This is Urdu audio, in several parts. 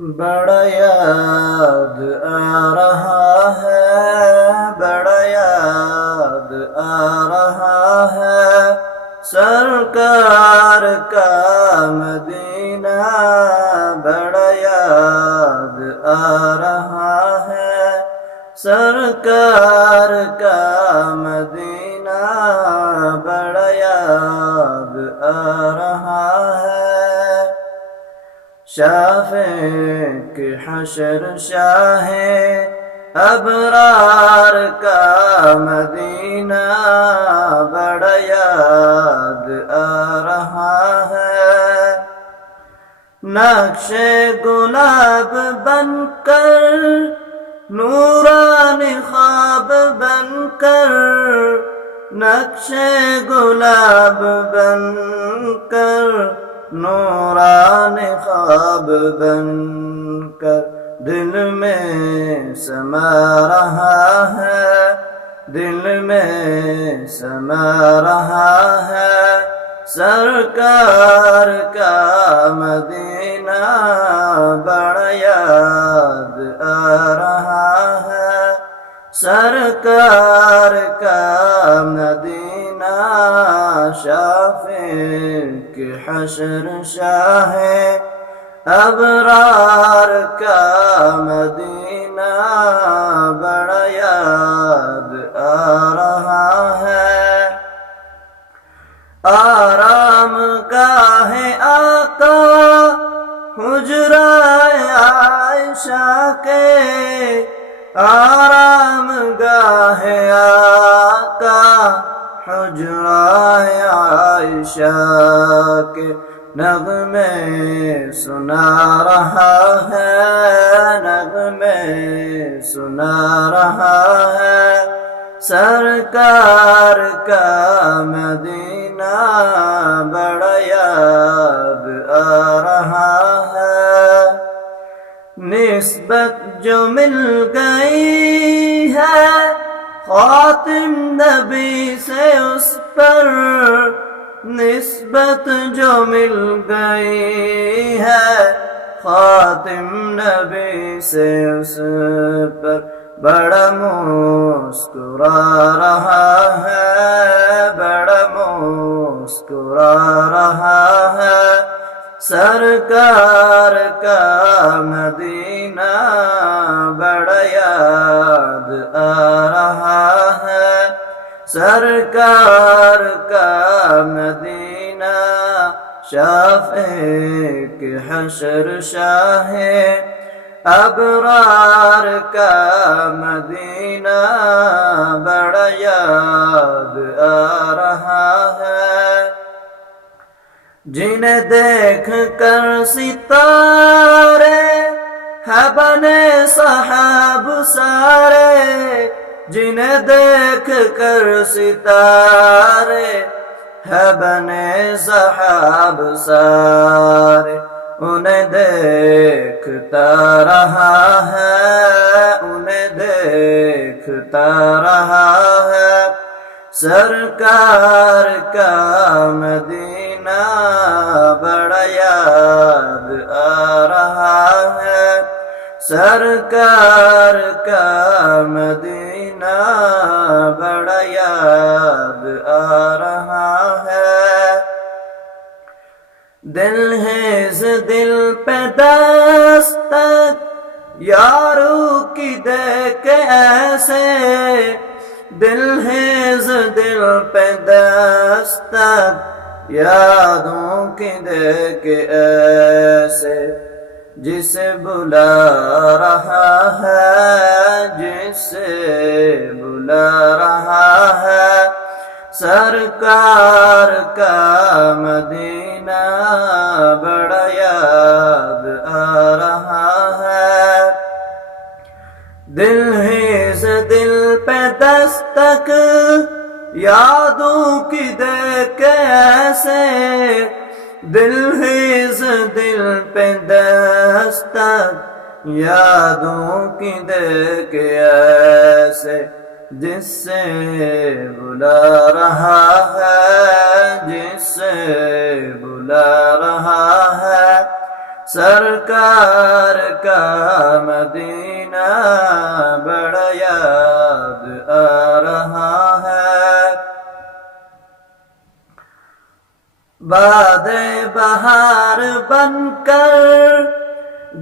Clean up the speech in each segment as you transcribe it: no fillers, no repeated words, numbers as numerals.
بڑا یاد آ رہا ہے، بڑا یاد آ رہا ہے، سرکار کا مدینہ بڑا یاد آ رہا ہے، سرکار کا مدینہ بڑا یاد آ رہا ہے۔ شافق حشر شاہ ابرار کا مدینہ بڑا یاد آ رہا ہے۔ نقش گلاب بن کر، نورانی خواب بن کر، نقش گلاب بن کر، نورانی خواب بن کر، دل میں سما رہا ہے، دل میں سما رہا ہے، سرکار کا مدینہ بڑا یاد آ رہا ہے، سرکار کا مدینہ شافق حشر شاہ ابرار کا مدینہ بڑا یاد آ رہا ہے۔ آرام گاہ آقا حجرہ عائشہ کے، آرام گاہ آقا حجرہ عائشہ کے، نغمے سنا رہا ہے، نغمے سنا رہا ہے، سرکار کا مدینہ بڑا یاد آ رہا ہے۔ نسبت جو مل گئی ہے خاتم نبی سے اس پر، نسبت جو مل گئی ہے خاتم نبی سے اس پر، بڑا مسکرا رہا ہے، بڑا مسکرا رہا ہے، سرکار کا مدینہ بڑا یاد آ رہا ہے، سرکار کا مدینہ شافق حشر شاہ ابرار کا مدینہ بڑا یاد آ رہا ہے۔ جنہیں دیکھ کر ستارے ہے بنے صحاب سارے، جنہیں دیکھ کر ستارے ہے بنے صحاب سارے، انہیں دیکھتا رہا ہے، انہیں دیکھتا رہا ہے، سرکار کا مدینہ بڑا یاد آ رہا ہے، سرکار کا مدینہ بڑا یاد آ رہا ہے۔ دل ہے اس دل پہ دستک یارو کی دے کے ایسے، دل ہے اس دل پہ دستک یادوں کی دے کے ایسے، جسے بلا رہا ہے، جسے بلا رہا ہے، سرکار کا مدینہ بڑا یاد آ رہا ہے۔ دل ہے اس دل پہ دستک یادوں کی دے کے ایسے، دل ہے اس دل پہ دستک یادوں کی دے کے ایسے، جس سے بلا رہا ہے، جس سے بلا رہا ہے، سرکار کا مدینہ بڑا یاد آ رہا ہے۔ باد بہار بن کر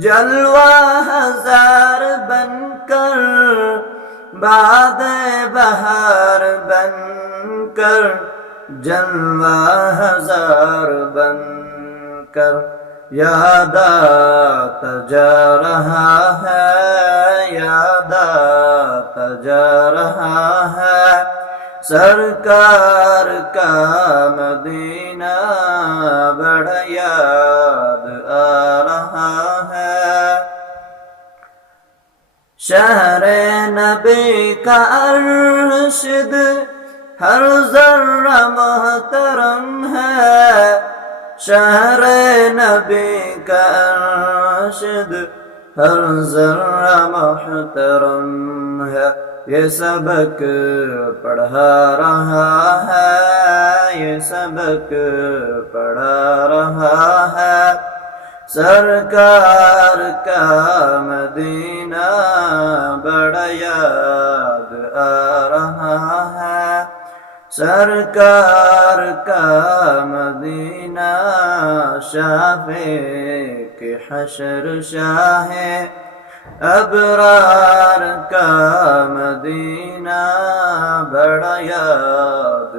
جلوہ ہزار بن کر، باد بہار بن کر جلوہ ہزار بن کر، یاد آتا جا رہا ہے، یاد آتا جا رہا ہے، سرکار کا مدینہ بڑا یاد آ رہا ہے۔ شہر نبی کا ارشد ہر ذرہ محترم ہے، شہر نبی کا ارشد ہر ذرہ محترم ہے، یہ سبق پڑھا رہا ہے، یہ سبق پڑھا رہا ہے، سرکار کا مدینہ بڑا یاد آ رہا ہے، سرکار کا مدینہ شافع حشر شاہ ابرار کا مدینہ بڑا یاد